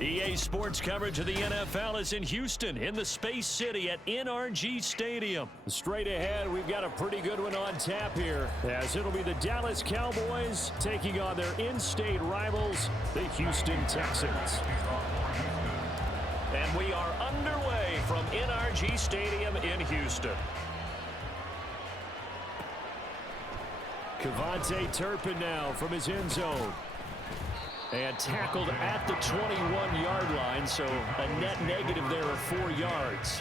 EA Sports coverage of the NFL is in Houston in the Space City at NRG Stadium. Straight ahead, we've got a pretty good one on tap here, as it'll be the Dallas Cowboys taking on their in-state rivals, the Houston Texans. And we are underway from NRG Stadium in Houston. Kevontae Turpin now from his end zone. And tackled at the 21-yard line, so a net negative there of 4 yards.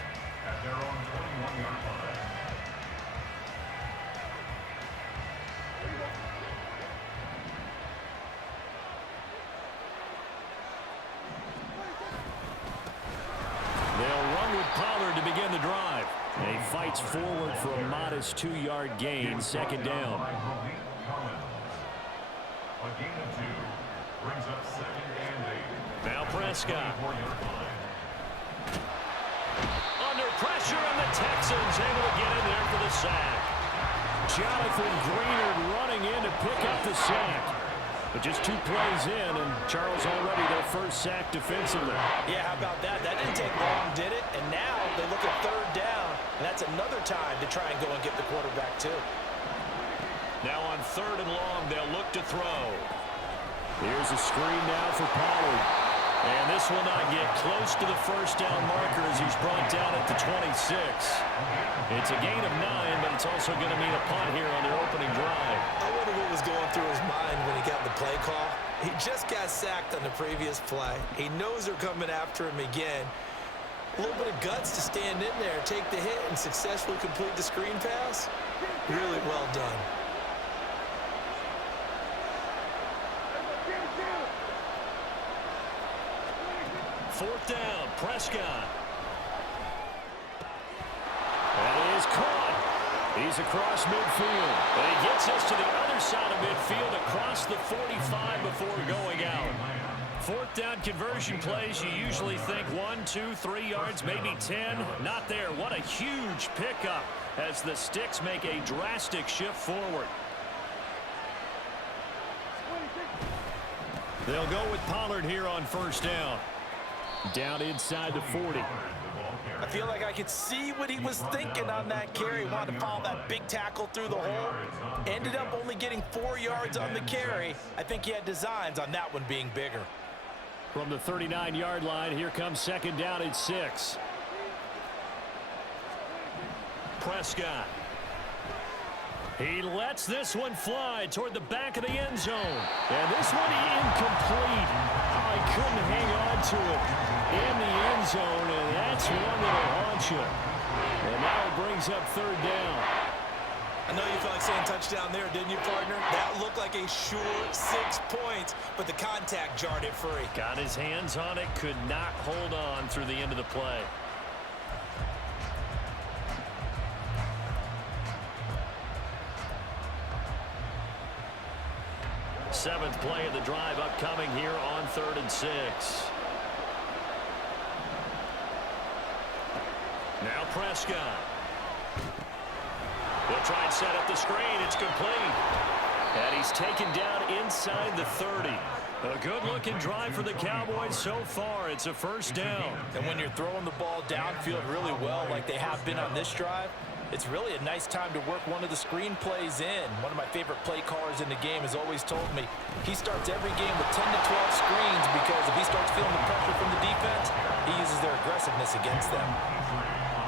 They'll run with Pollard to begin the drive. And he fights forward for a modest 2-yard gain, second down. Now Prescott. Under pressure, and the Texans able to get in there for the sack. Jonathan Greenard running in to pick up the sack. But just 2 plays in, and Charles already their first sack defensively. Yeah, how about that? That didn't take long, did it? And now they look at third down, and that's another time to try and go and get the quarterback too. Now on third and long, they'll look to throw. Here's a screen now for Pollard. And this will not get close to the first down marker as he's brought down at the 26. It's a gain of 9, but it's also going to mean a punt here on their opening drive. I wonder what was going through his mind when he got the play call. He just got sacked on the previous play. He knows they're coming after him again. A little bit of guts to stand in there, take the hit, and successfully complete the screen pass. Really well done. Fourth down, Prescott. That is caught. He's across midfield. And he gets us to the other side of midfield across the 45 before going out. Fourth down conversion plays, you usually think 1, 2, 3 yards, maybe 10. Not there. What a huge pickup as the Sticks make a drastic shift forward. They'll go with Pollard here on first down. Down inside the 40. I feel like I could see what he was thinking on that carry. Wanted to follow that big tackle through the hole. Ended up only getting 4 yards on the carry. I think he had designs on that one being bigger. From the 39-yard line, here comes second down at 6. Prescott. He lets this one fly toward the back of the end zone. And this one incomplete. Oh, he couldn't hang on to it in the end zone, and that's one that'll haunt you. And now it brings up third down. I know you felt like saying touchdown there, didn't you, partner? That looked like a sure 6 points, but the contact jarred it free. Got his hands on it, could not hold on through the end of the play. Seventh play of the drive upcoming here on 3rd and 6. Now Prescott. They'll try and set up the screen. It's complete. And he's taken down inside the 30. A good-looking drive for the Cowboys so far. It's a first down. And when you're throwing the ball downfield really well like they have been on this drive, it's really a nice time to work one of the screen plays in. One of my favorite play callers in the game has always told me he starts every game with 10 to 12 screens because if he starts feeling the pressure from the defense, he uses their aggressiveness against them.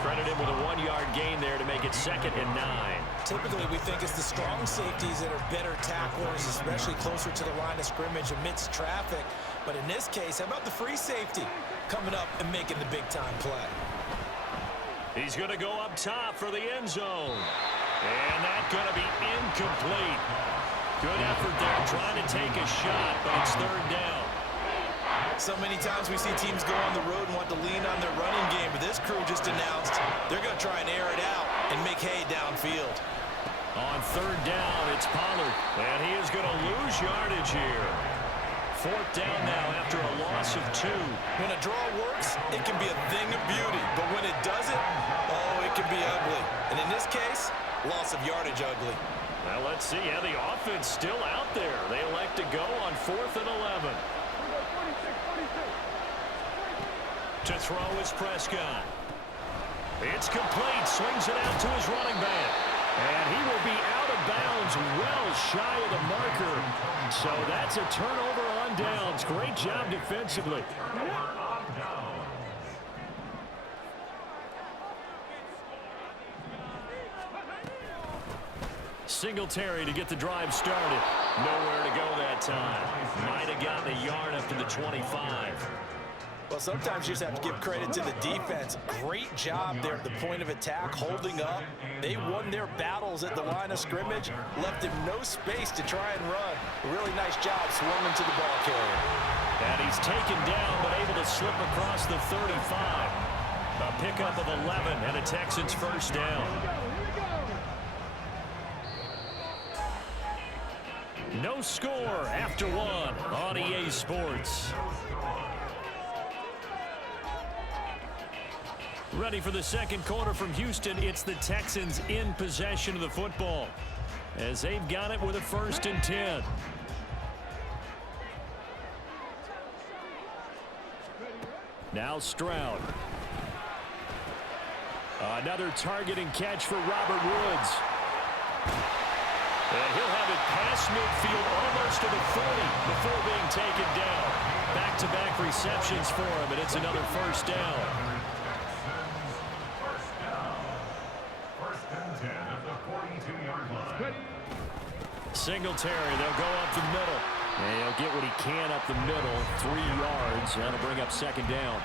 Credited with a 1-yard gain there to make it 2nd and 9. Typically, we think it's the strong safeties that are better tacklers, especially closer to the line of scrimmage amidst traffic. But in this case, how about the free safety coming up and making the big-time play? He's going to go up top for the end zone. And that's going to be incomplete. Good effort there trying to take a shot, but it's third down. So many times we see teams go on the road and want to lean on their running game, but this crew just announced they're going to try and air it out and make hay downfield. On third down, it's Pollard, and he is going to lose yardage here. Fourth down now after a loss of 2. When a draw works, it can be a thing of beauty, but when it doesn't, oh, it can be ugly. And in this case, loss of yardage ugly. Well, let's see how the offense still out there. They elect to go on 4th and 11. To throw is Prescott. It's complete. Swings it out to his running back. And he will be out of bounds well shy of the marker. So that's a turnover on downs. Great job defensively. Singletary to get the drive started. Nowhere to go that time. Might have gotten a yard up to the 25. Well, sometimes you just have to give credit to the defense. Great job there at the point of attack, holding up. They won their battles at the line of scrimmage, left him no space to try and run. A really nice job swarming to the ball carrier. And he's taken down, but able to slip across the 35. A pickup of 11 and a Texans first down. No score after one on EA Sports. Ready for the second quarter from Houston. It's the Texans in possession of the football as they've got it with a 1st and 10. Now Stroud. Another target and catch for Robert Woods. And he'll have it past midfield almost to the 40 before being taken down. Back-to-back receptions for him, and it's another first down. Singletary, they'll go up the middle. And he'll get what he can up the middle, 3 yards. That'll bring up second down.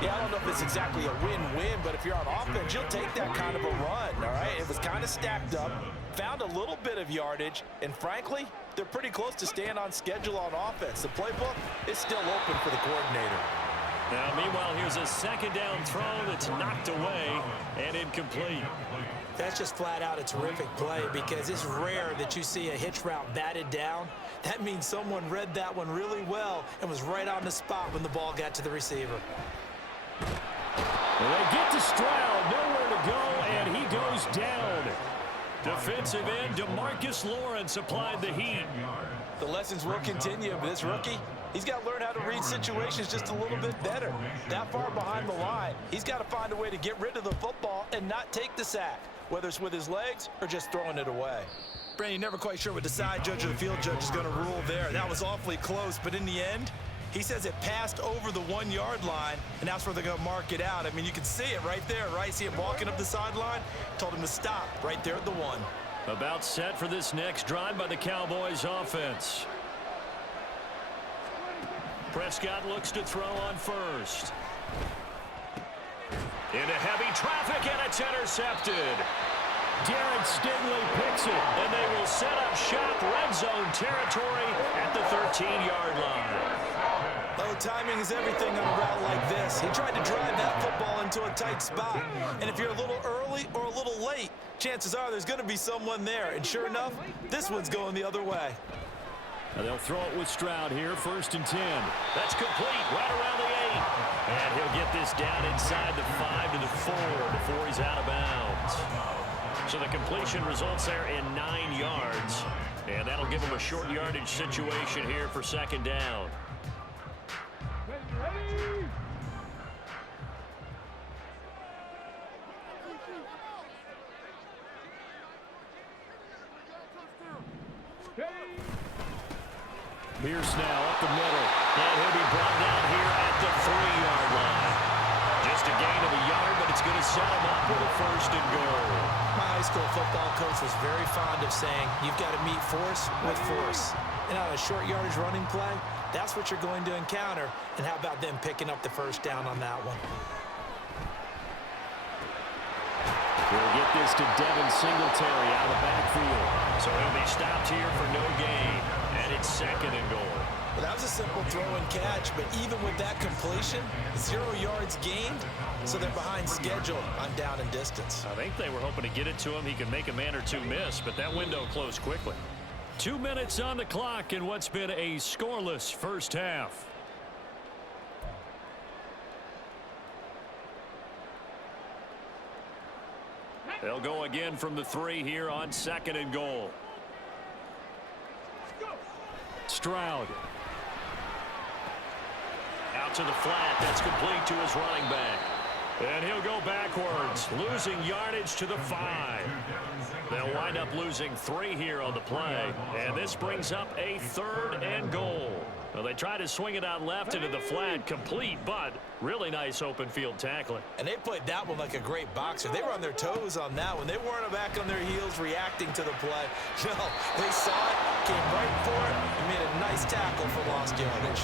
Yeah, I don't know if it's exactly a win-win, but if you're on offense, you'll take that kind of a run, all right? It was kind of stacked up, found a little bit of yardage, and frankly, they're pretty close to staying on schedule on offense. The playbook is still open for the coordinator. Now, meanwhile, here's a second down throw that's knocked away and incomplete. That's just flat out a terrific play because it's rare that you see a hitch route batted down. That means someone read that one really well and was right on the spot when the ball got to the receiver. Well, they get to Stroud, nowhere to go, and he goes down. Defensive end DeMarcus Lawrence applied the heat. The lessons will continue, but this rookie, he's got to learn how to read situations just a little bit better. That far behind the line, he's got to find a way to get rid of the football and not take the sack, whether it's with his legs or just throwing it away. Brandon, you're never quite sure what the side judge or the field judge is going to rule there. That was awfully close, but in the end, he says it passed over the 1-yard line, and that's where they're going to mark it out. I mean, you can see it right there, right? See him walking up the sideline? Told him to stop right there at the 1. About set for this next drive by the Cowboys offense. Prescott looks to throw on first. Into heavy traffic, and it's intercepted. Darren Stingley picks it, and they will set up shop red zone territory at the 13-yard line. Oh, timing is everything on a route like this. He tried to drive that football into a tight spot. And if you're a little early or a little late, chances are there's going to be someone there. And sure enough, this one's going the other way. Now they'll throw it with Stroud here, 1st and 10. That's complete, right around the 8. And he'll get this down inside the 5 to the 4 before he's out of bounds. So the completion results there in 9 yards. And that'll give him a short yardage situation here for second down. Pierce now up the middle, and he'll be brought down here at the 3-yard line. Just a gain of a yard, but it's going to set him up with a 1st and goal. My high school football coach was very fond of saying, you've got to meet force with force. And on a short yardage running play, that's what you're going to encounter. And how about them picking up the 1st down on that one? We'll get this to Devin Singletary out of the backfield. So he'll be stopped here for no gain. And it's 2nd and goal. Well, that was a simple throw and catch, but even with that completion, 0 yards gained, so they're behind schedule on down and distance. I think they were hoping to get it to him. He could make a man or two miss, but that window closed quickly. 2 minutes on the clock in what's been a scoreless first half. They'll go again from the 3 here on 2nd and goal. Stroud. Out to the flat. That's complete to his running back. And he'll go backwards, losing yardage to the 5. They'll wind up losing 3 here on the play. And this brings up a 3rd and goal. Well, they try to swing it out left into the flat, complete, but really nice open field tackling. And they played that one like a great boxer. They were on their toes on that one. They weren't back on their heels reacting to the play. No, they saw it, came right for it, and made a nice tackle for lost yardage.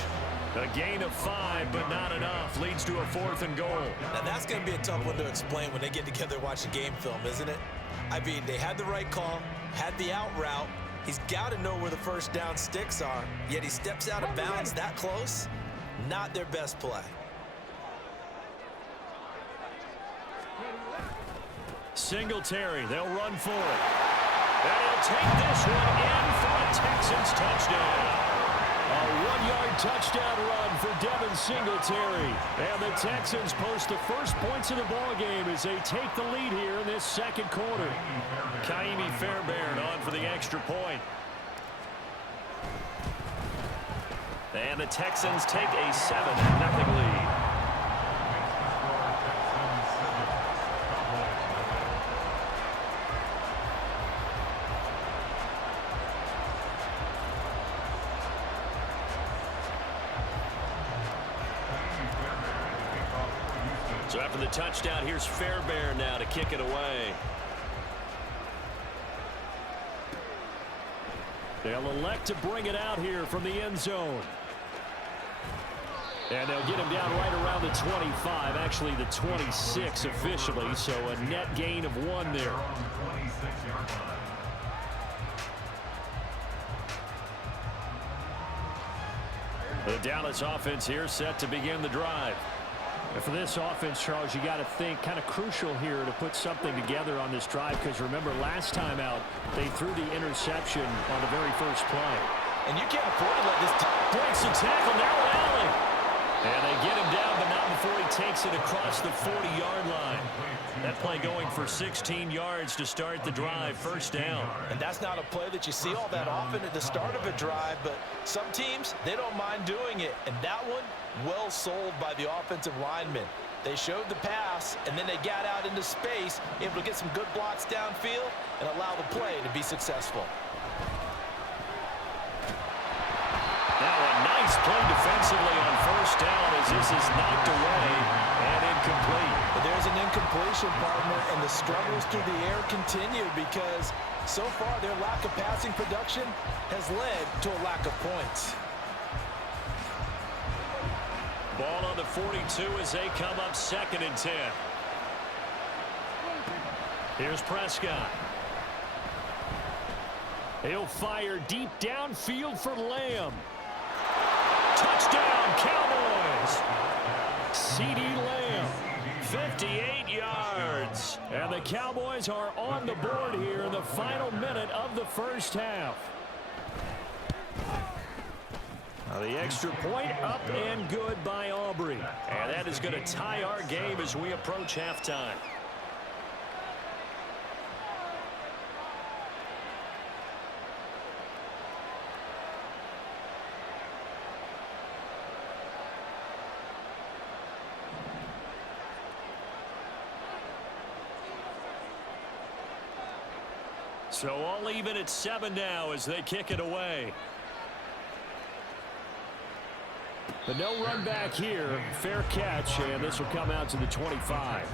A gain of 5, but not enough. Leads to a 4th and goal. Now, that's going to be a tough one to explain when they get together and watch the game film, isn't it? I mean, they had the right call, had the out route. He's got to know where the first down sticks are, yet he steps out of bounds that close. Not their best play. Singletary, they'll run for it. And he'll take this one in for a Texans touchdown. A 1-yard touchdown run for Devin Singletary. And the Texans post the first points of the ballgame as they take the lead here in this second quarter. Kaimi Fairbairn on for the extra point. And the Texans take a 7-0 lead. So after the touchdown, here's Fairbairn now to kick it away. They'll elect to bring it out here from the end zone. And they'll get him down right around the 25, actually the 26 officially, so a net gain of 1 there. The Dallas offense here set to begin the drive. And for this offense, Charles, you got to think kind of crucial here to put something together on this drive, because remember last time out they threw the interception on the very first play. And you can't afford to let this breaks the tackle, now Allen. And they get him down, but not before he takes it across the 40-yard line. That play going for 16 yards to start the drive, first down. And that's not a play that you see all that often at the start of a drive, but some teams, they don't mind doing it. And that one, well sold by the offensive lineman. They showed the pass, and then they got out into space, able to get some good blocks downfield and allow the play to be successful. Now a nice play defensively on first down as this is knocked away and incomplete. But there's an incompletion, partner, and the struggles through the air continue because so far their lack of passing production has led to a lack of points. Ball on the 42 as they come up 2nd and 10. Here's Prescott. He'll fire deep downfield for Lamb. Touchdown, Cowboys. CeeDee Lamb, 58 yards. And the Cowboys are on the board here in the final minute of the first half. Now the extra point up and good by Aubrey. And that is going to tie our game as we approach halftime. So all even at 7 now as they kick it away. But no run back here. Fair catch, and this will come out to the 25.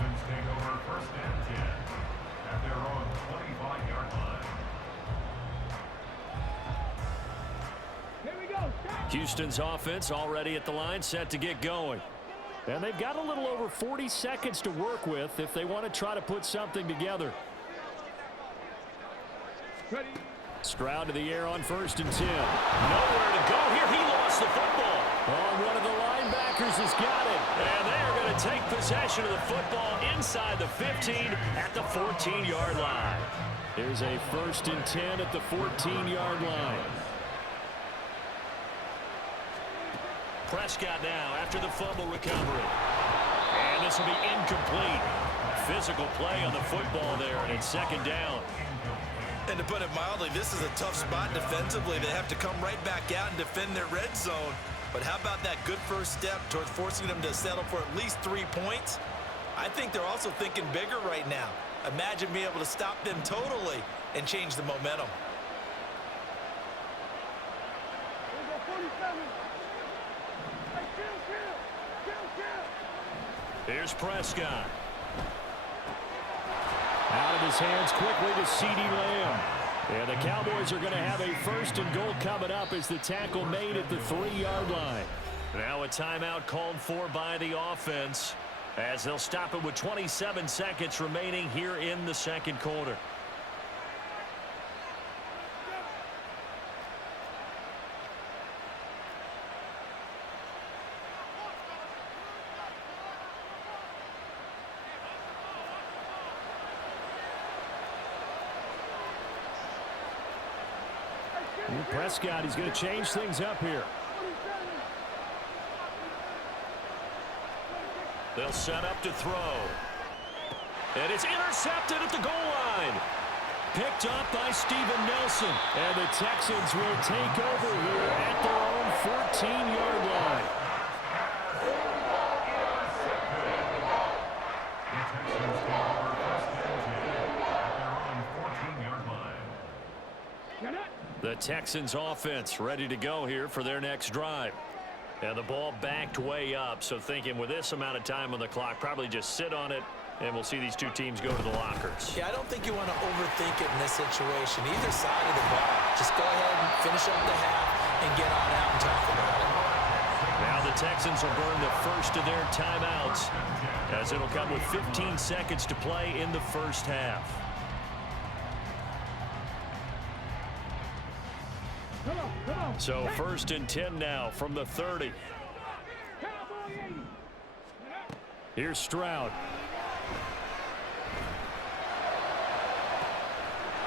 Houston's offense already at the line, set to get going. And they've got a little over 40 seconds to work with if they want to try to put something together. Stroud to the air on 1st and 10. Nowhere to go here. He lost the football. Oh, one of the linebackers has got it. And they are going to take possession of the football inside the 15 at the 14-yard line. There's a 1st and 10 at the 14-yard line. Prescott now after the fumble recovery. And this will be incomplete. Physical play on the football there, and it's 2nd down. And to put it mildly, this is a tough spot defensively. They have to come right back out and defend their red zone. But how about that good first step towards forcing them to settle for at least 3 points? I think they're also thinking bigger right now. Imagine being able to stop them totally and change the momentum. Here's Prescott. Out of his hands quickly to CeeDee Lamb. And the Cowboys are going to have a 1st and goal coming up as the tackle made at the 3-yard line. Now a timeout called for by the offense as they'll stop it with 27 seconds remaining here in the second quarter. Prescott, he's going to change things up here. They'll set up to throw. And it's intercepted at the goal line. Picked up by Steven Nelson. And the Texans will take over here at their own 14-yard line. The Texans offense ready to go here for their next drive. And the ball backed way up, so thinking with this amount of time on the clock, probably just sit on it, and we'll see these two teams go to the lockers. Yeah, I don't think you want to overthink it in this situation. Either side of the ball. Just go ahead and finish up the half and get on out and talk about it. Now the Texans will burn the first of their timeouts as it'll come with 15 seconds to play in the first half. So 1st and 10 now from the 30. Here's Stroud.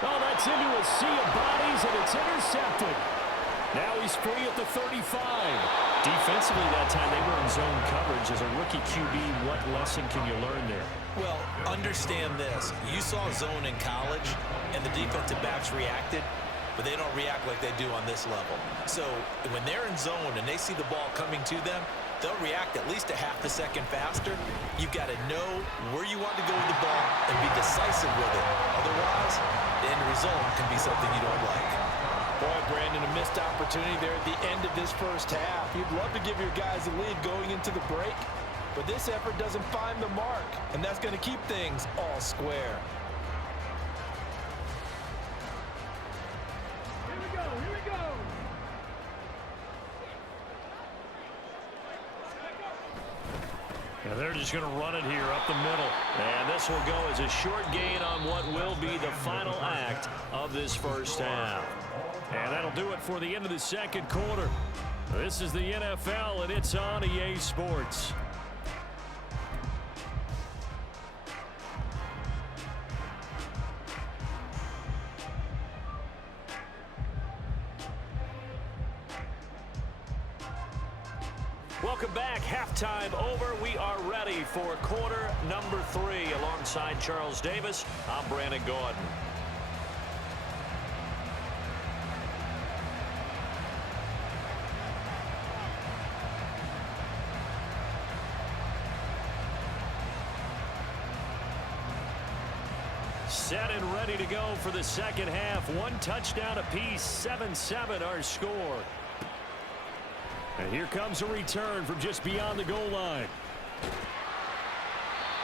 Oh, that's into a sea of bodies, and it's intercepted. Now he's free at the 35. Defensively that time, they were in zone coverage. As a rookie QB, what lesson can you learn there? Well, understand this. You saw zone in college, and the defensive backs reacted, but they don't react like they do on this level. So when they're in zone and they see the ball coming to them, they'll react at least a half a second faster. You've got to know where you want to go with the ball and be decisive with it. Otherwise, the end result can be something you don't like. Boy, Brandon, a missed opportunity there at the end of this first half. You'd love to give your guys a lead going into the break, but this effort doesn't find the mark, and that's going to keep things all square. And they're just going to run it here up the middle. And this will go as a short gain on what will be the final act of this first half. And that'll do it for the end of the second quarter. This is the NFL, and it's on EA Sports. Welcome back. Halftime over. We are ready for quarter number 3. Alongside Charles Davis, I'm Brandon Gordon. Set and ready to go for the second half. 1 touchdown apiece, 7-7 our score. And here comes a return from just beyond the goal line.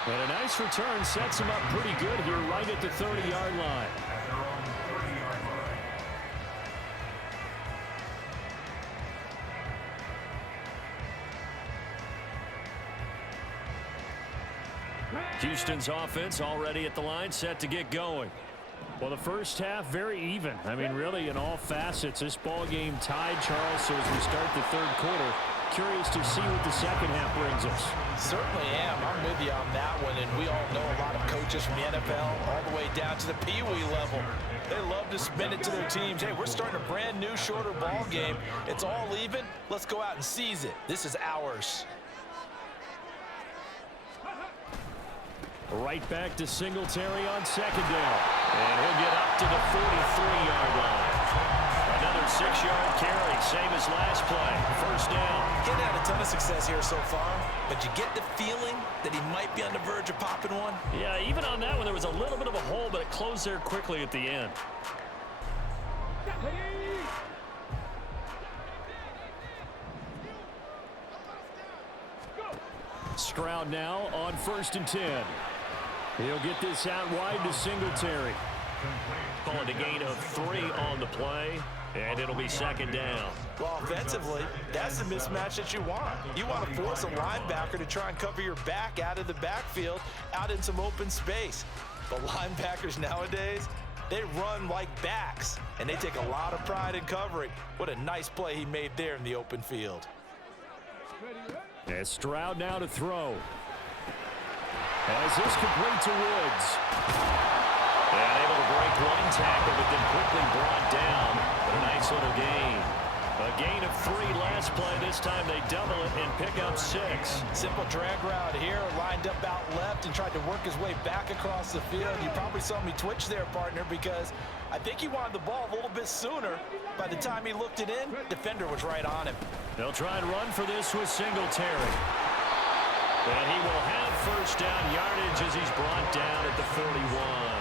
And a nice return sets him up pretty good here right at the 30-yard line. Houston's offense already at the line, set to get going. Well, the first half, very even. I mean, really, in all facets, this ball game tied, Charles. So as we start the third quarter, curious to see what the second half brings us. Certainly am. I'm with you on that one, and we all know a lot of coaches from the NFL all the way down to the Pee-wee level. They love to spin it to their teams. Hey, we're starting a brand new, shorter ball game. It's all even. Let's go out and seize it. This is ours. Right back to Singletary on second down. And he'll get up to the 43-yard line. Another 6-yard carry. Same as last play. First down. Getting had a ton of success here so far, but you get the feeling that he might be on the verge of popping one. Yeah, even on that one, there was a little bit of a hole, but it closed there quickly at the end. Stroud now on 1st and 10. He'll get this out wide to Singletary. Calling a gain of 3 on the play, and it'll be 2nd down. Well, offensively, that's the mismatch that you want. You want to force a linebacker to try and cover your back out of the backfield, out in some open space. But linebackers nowadays, they run like backs, and they take a lot of pride in covering. What a nice play he made there in the open field. As Stroud now to throw. As this complete to Woods. And able to break one tackle, but then quickly brought down. But a nice little gain. A gain of 3 last play. This time they double it and pick up 6. Simple drag route here, lined up out left and tried to work his way back across the field. You probably saw me twitch there, partner, because I think he wanted the ball a little bit sooner. By the time he looked it in, defender was right on him. They'll try and run for this with Singletary. And he will have first down yardage as he's brought down at the 41.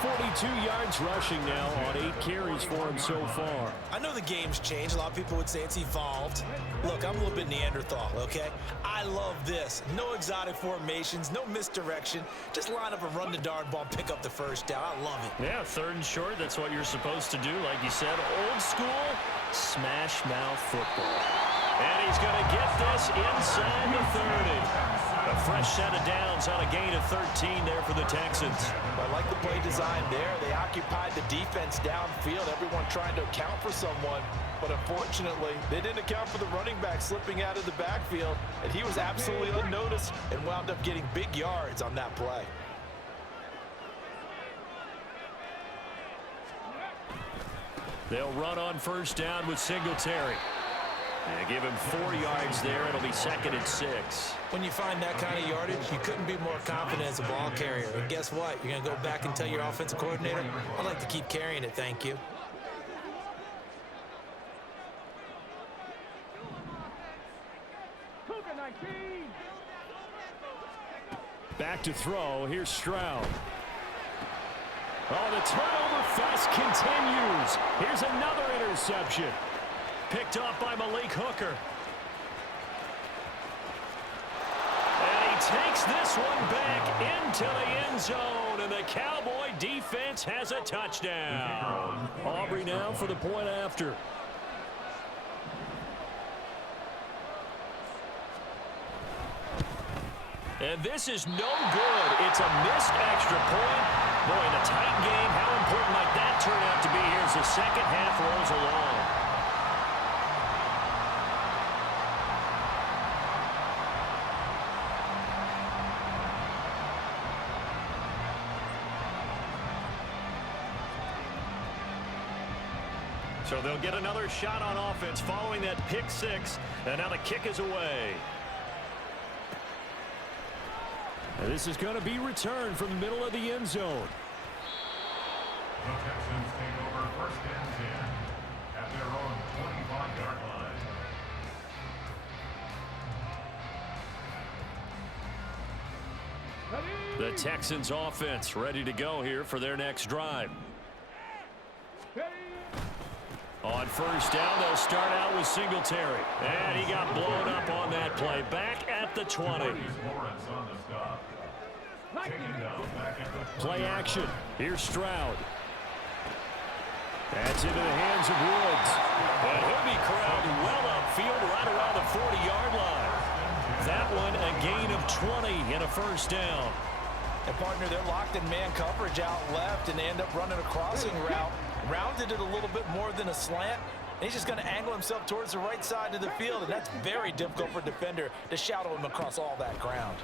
42 yards rushing now on 8 carries for him so far. I know the game's changed. A lot of people would say it's evolved. Look, I'm a little bit Neanderthal, okay? I love this. No exotic formations, no misdirection. Just line up and run the darn ball, pick up the first down. I love it. Yeah, 3rd and short. That's what you're supposed to do. Like you said, old school smash mouth football. And he's going to get this inside the 30. A fresh set of downs on a gain of 13 there for the Texans. I like the play design there. They occupied the defense downfield, everyone trying to account for someone. But unfortunately, they didn't account for the running back slipping out of the backfield, and he was absolutely unnoticed and wound up getting big yards on that play. They'll run on first down with Singletary. They give him 4 yards there. It'll be 2nd and 6. When you find that kind of yardage, you couldn't be more confident as a ball carrier. And guess what? You're going to go back and tell your offensive coordinator, I'd like to keep carrying it, thank you. Back to throw. Here's Stroud. Oh, the turnover fest continues. Here's another interception. Picked off by Malik Hooker. And he takes this one back into the end zone, and the Cowboy defense has a touchdown. Aubrey now for the point after. And this is no good. It's a missed extra point. Boy, in a tight game, how important might that turn out to be here as the second half rolls along? So they'll get another shot on offense following that pick 6, and now the kick is away. And this is going to be returned from the middle of the end zone. The Texans take over 1st and 10 at their own 25-yard line. The Texans offense ready to go here for their next drive. On first down, they'll start out with Singletary. And he got blown up on that play. Back at the 20. Play action. Here's Stroud. That's into the hands of Woods. And he'll be corralled well upfield right around the 40-yard line. That one a gain of 20 and a first down. And partner, they're locked in man coverage out left, and they end up running a crossing route. Rounded it a little bit more than a slant. And he's just going to angle himself towards the right side of the field, and that's very difficult for a defender to shadow him across all that ground.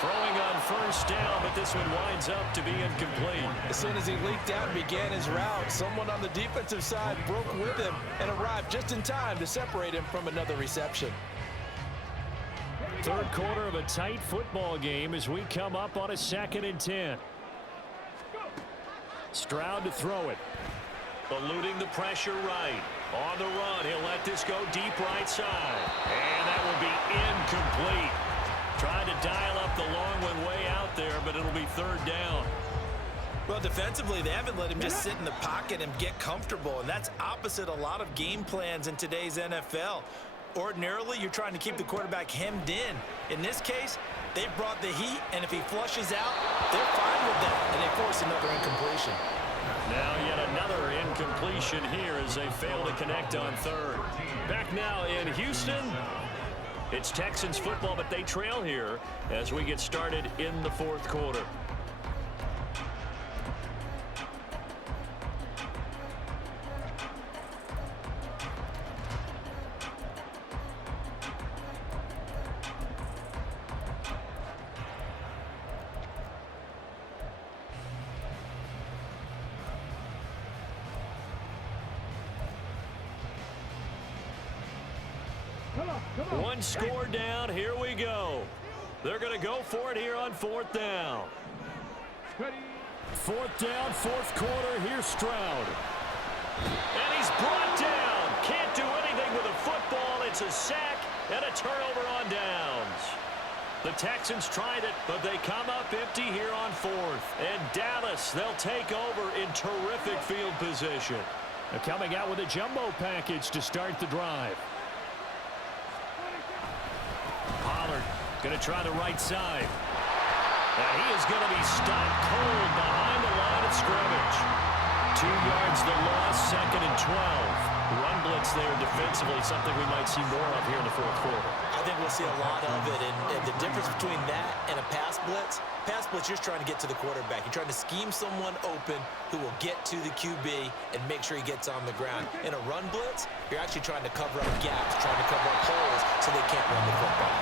Throwing on first down, but this one winds up to be incomplete. As soon as he leaked out and began his route, someone on the defensive side broke with him and arrived just in time to separate him from another reception. Third quarter of a tight football game as we come up on a 2nd and 10. Stroud to throw it. Eluding the pressure right. On the run, he'll let this go deep right side. And that will be incomplete. Trying to dial up the long one way out there, but it'll be third down. Well, defensively, they haven't let him just sit in the pocket and get comfortable, and that's opposite a lot of game plans in today's NFL. Ordinarily, you're trying to keep the quarterback hemmed in. In this case, they brought the heat, and if he flushes out, they're fine with that, and they force another incompletion. Now yet another incompletion here as they fail to connect on third. Back now in Houston. It's Texans football, but they trail here as we get started in the fourth quarter. One score down. Here we go. They're going to go for it here on fourth down. Fourth down, fourth quarter. Here's Stroud. And he's brought down. Can't do anything with a football. It's a sack and a turnover on downs. The Texans tried it, but they come up empty here on fourth. And Dallas, they'll take over in terrific field position. They're coming out with a jumbo package to start the drive. Pollard going to try the right side. And he is going to be stopped cold behind the line of scrimmage. 2 yards the loss, second and 12. Run blitz there defensively, something we might see more of here in the fourth quarter. I think we'll see a lot of it, and the difference between that and a pass blitz, you're just trying to get to the quarterback. You're trying to scheme someone open who will get to the QB and make sure he gets on the ground. In a run blitz, you're actually trying to cover up gaps, trying to cover up holes so they can't run the football.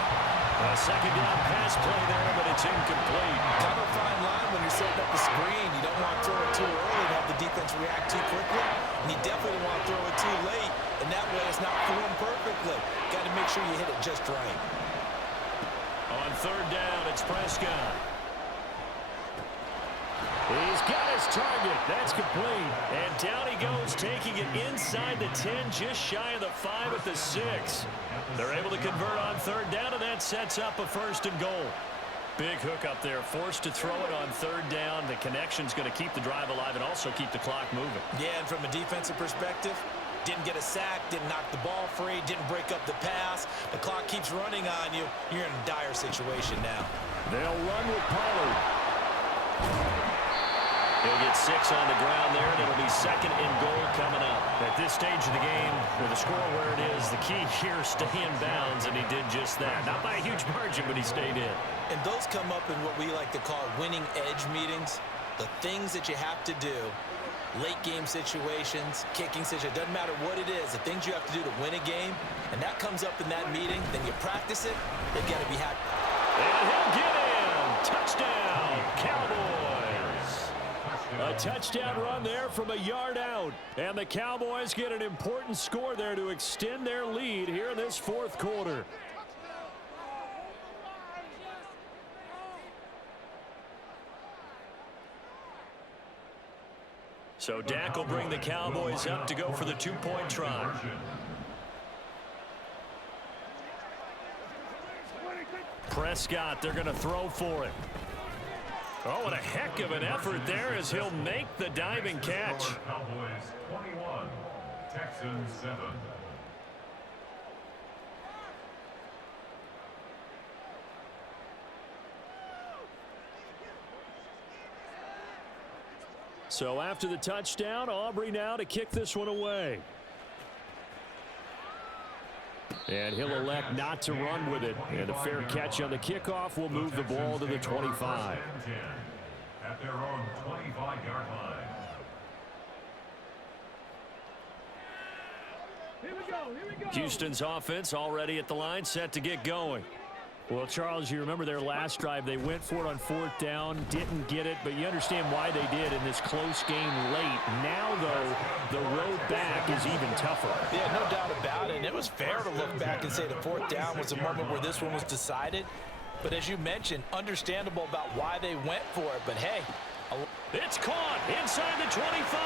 A second down pass play there, but it's incomplete. Kind of a fine line when you're setting up the screen. You don't want to throw it too early and have the defense react too quickly. And you definitely don't want to throw it too late. And that way it's not formed perfectly. Got to make sure you hit it just right. On third down, it's Prescott. He's got his target. That's complete. And down he goes, taking it inside the 10, just shy of the 5 at the 6. They're able to convert on third down, and that sets up a first and goal. Big hook up there, forced to throw it on third down. The connection's going to keep the drive alive and also keep the clock moving. Yeah, and from a defensive perspective, didn't get a sack, didn't knock the ball free, didn't break up the pass. The clock keeps running on you. You're in a dire situation now. They'll run with Pollard. He'll get 6 on the ground there, and it'll be second and goal coming up. At this stage of the game, with the score where it is, the key here is stay in bounds, and he did just that. Not by a huge margin, but he stayed in. And those come up in what we like to call winning edge meetings. The things that you have to do, late game situations, kicking situations, doesn't matter what it is, the things you have to do to win a game, and that comes up in that meeting, then you practice it, they've got to be happy. And he'll get in. Touchdown, Cowboys. A touchdown run there from a yard out. And the Cowboys get an important score there to extend their lead here in this fourth quarter. So Dak will bring the Cowboys up to go for the 2-point try. Prescott, they're going to throw for it. Oh, what a heck of an effort there as he'll make the diving catch. Cowboys 21, Texans 7. So after the touchdown, Aubrey now to kick this one away. And he'll elect not to run with it. And a fair catch on the kickoff will move the ball to the 25. At their own 25-yard line. Here we go. Houston's offense already at the line, set to get going. Well, Charles, you remember their last drive. They went for it on fourth down, didn't get it, but you understand why they did in this close game late. Now, though, the road back is even tougher. Yeah, no doubt about it. And it was fair to look back and say the fourth down was the moment where this one was decided. But as you mentioned, understandable about why they went for it. But, hey. It's caught inside the 25.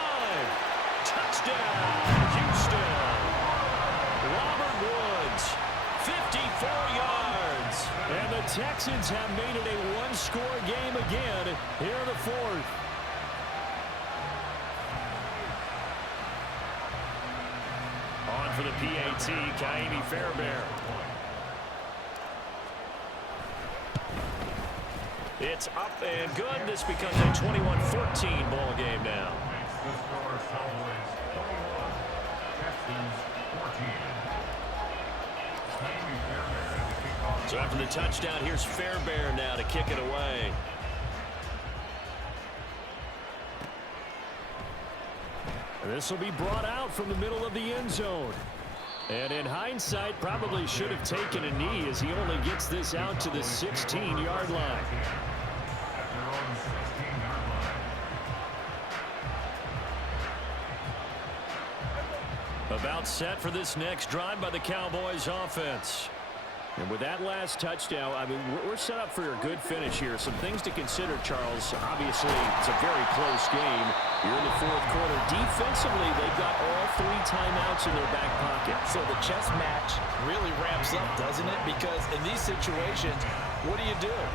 Touchdown. Touchdown, Houston. Robert Woods, 54 yards. And the Texans have made it a one-score game again here in the fourth. On for the PAT, Kaimi Fairbairn. It's up and good. This becomes a 21-14 ball game now. The score is Cowboys 21, Texans 14. Kaimi Fairbairn at the kickoff. So after the touchdown, here's Fairbairn now to kick it away. This will be brought out from the middle of the end zone. And in hindsight, probably should have taken a knee as he only gets this out to the 16-yard line. At their own 16-yard line. About set for this next drive by the Cowboys offense. And with that last touchdown, I mean, we're set up for a good finish here. Some things to consider, Charles. Obviously, it's a very close game. You're in the fourth quarter. Defensively, they've got all 3 timeouts in their back pocket. So the chess match really ramps up, doesn't it? Because in these situations, what do?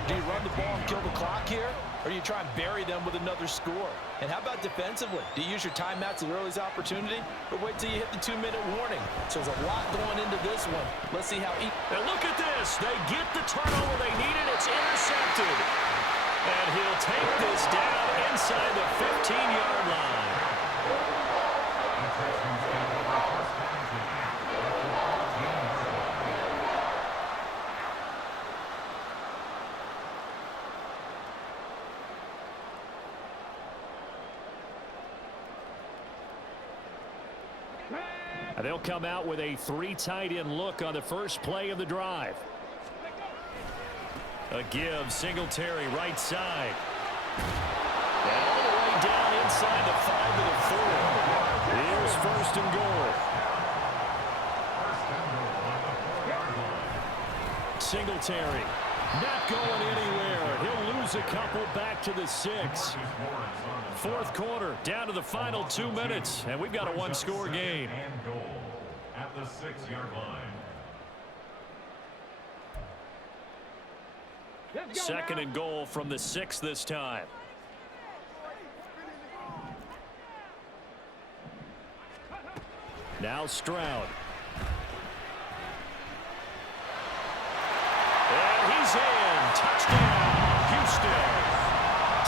Do you run the ball and kill the clock here? Or do you try and bury them with another score? And how about defensively? Do you use your timeouts at earliest opportunity? Or wait till you hit the 2-minute warning? So there's a lot going into this one. Let's see how And look at this. They get the turnover they needed. It's intercepted. And he'll take this down inside the 15-yard line. The Texans take over first down and 8 at the 14-yard line. And they'll come out with a 3 tight end look on the first play of the drive. A give, Singletary right side. And all the way down inside the 5 to the 4. Here's first and goal. First and goal at the 4-yard line. Singletary not going anywhere. He'll lose a couple back to the 6. Marcus Morris on the Fourth quarter, down to the final 2 minutes, and we've got a one-score game. and goal at the 6-yard line. Second and goal from the 6 this time. Now Stroud. And he's in. Touchdown, Houston.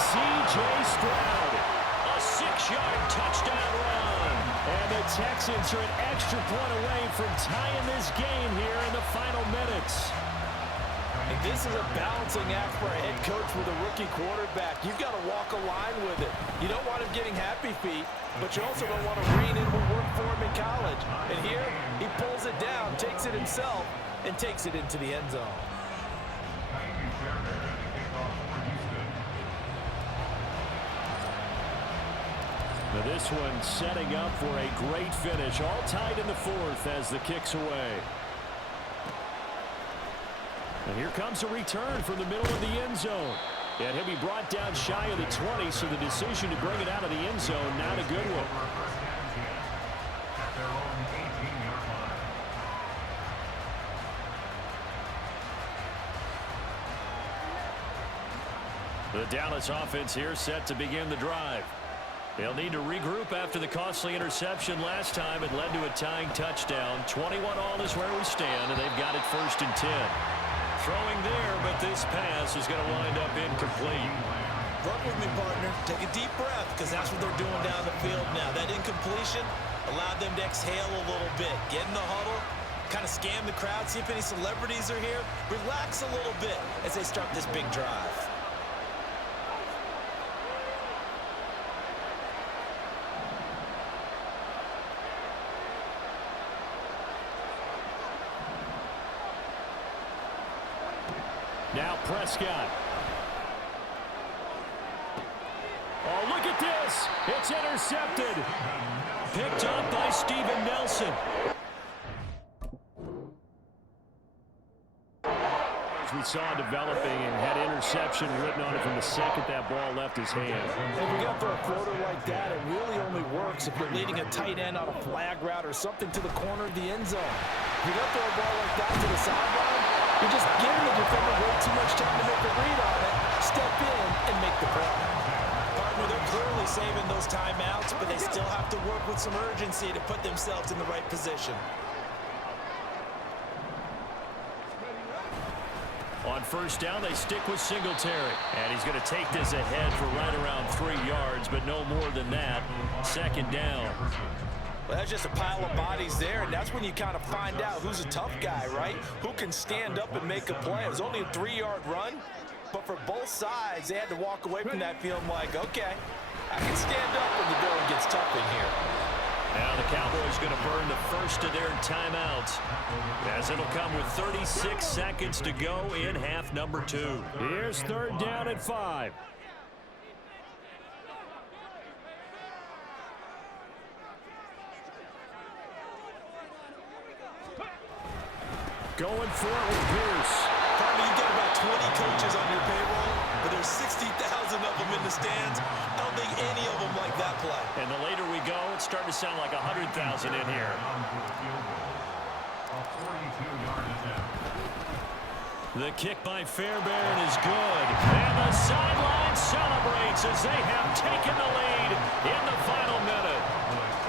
C.J. Stroud. A 6-yard touchdown run. And the Texans are an extra point away from tying this game here in the final minutes. And this is a balancing act for a head coach with a rookie quarterback. You've got to walk a line with it. You don't want him getting happy feet, but you also don't want to rein in what worked for him in college. And here, he pulls it down, takes it himself, and takes it into the end zone. Kaimi Fairbairn at the kickoff for Houston. Now this one setting up for a great finish. All tied in the fourth as the kick's away. And here comes a return from the middle of the end zone. And he'll be brought down shy of the 20, so the decision to bring it out of the end zone, not a good one. First down and 10 at their own 18-yard line. The Dallas offense here set to begin the drive. They'll need to regroup after the costly interception last time. It led to a tying touchdown. 21 all is where we stand, and they've got it first and 10. Throwing there, but this pass is going to wind up incomplete. Work with me, partner. Take a deep breath, because that's what they're doing down the field now. That incompletion allowed them to exhale a little bit. Get in the huddle, kind of scan the crowd, see if any celebrities are here. Relax a little bit as they start this big drive. Now Prescott. Oh, look at this. It's intercepted. Picked up by Steven Nelson. As we we saw developing and had interception written on it from the second that ball left his hand. If you're going to throw a floater like that, it really only works if you're leading a tight end on a flag route or something to the corner of the end zone. If you're going to throw a ball like that to the sideline, you're just giving the defender way too much time to make a read on it, step in, and make the play. Partner, they're clearly saving those timeouts, but they still have to work with some urgency to put themselves in the right position. On first down, they stick with Singletary. And he's going to take this ahead for right around 3 yards, but no more than that. Second down. Well, that's just a pile of bodies there, and that's when you kind of find out who's a tough guy, right? Who can stand up and make a play. It was only a 3-yard run, but for both sides, they had to walk away from that feeling like, okay, I can stand up when the going gets tough in here. Now the Cowboys going to burn the first of their timeouts, as it'll come with 36 seconds to go in half number 2. Here's third down at 5. Going for it with Pierce. Partner, you've got about 20 coaches on your payroll, but there's 60,000 of them in the stands. I don't think any of them like that play. And the later we go, it's starting to sound like 100,000 in here. The kick by Fairbairn is good. And the sideline celebrates as they have taken the lead in the final minute.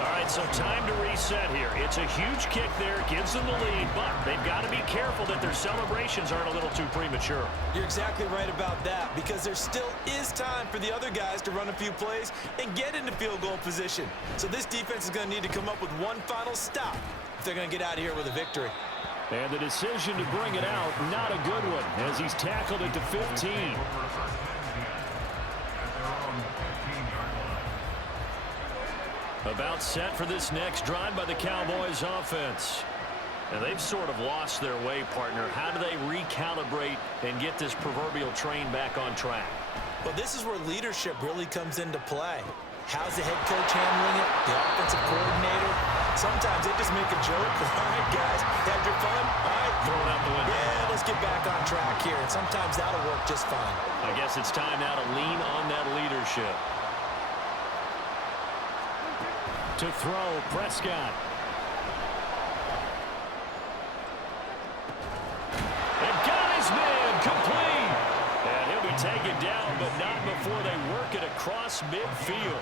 All right, so time to reset here. It's a huge kick there, gives them the lead, but they've got to be careful that their celebrations aren't a little too premature. You're exactly right about that, because there still is time for the other guys to run a few plays and get into field goal position. So this defense is going to need to come up with one final stop if they're going to get out of here with a victory. And the decision to bring it out, not a good one, as he's tackled at the 15. About set for this next drive by the Cowboys offense. And they've sort of lost their way, partner. How do they recalibrate and get this proverbial train back on track? Well, this is where leadership really comes into play. How's the head coach handling it? The offensive coordinator? Sometimes they just make a joke. All right, guys, had your fun? All right. Throw it out the window. Yeah, let's get back on track here. And sometimes that'll work just fine. I guess it's time now to lean on that leadership. To throw, Prescott. And got his man complete. And he'll be taken down, but not before they work it across midfield.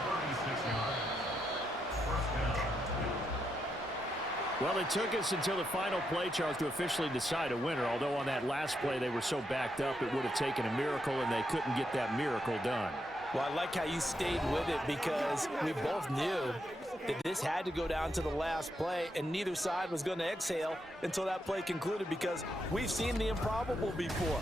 Well, it took us until the final play, Charles, to officially decide a winner. Although on that last play they were so backed up it would have taken a miracle, and they couldn't get that miracle done. Well, I like how you stayed with it, because we both knew that this had to go down to the last play, and neither side was going to exhale until that play concluded, because we've seen the improbable before.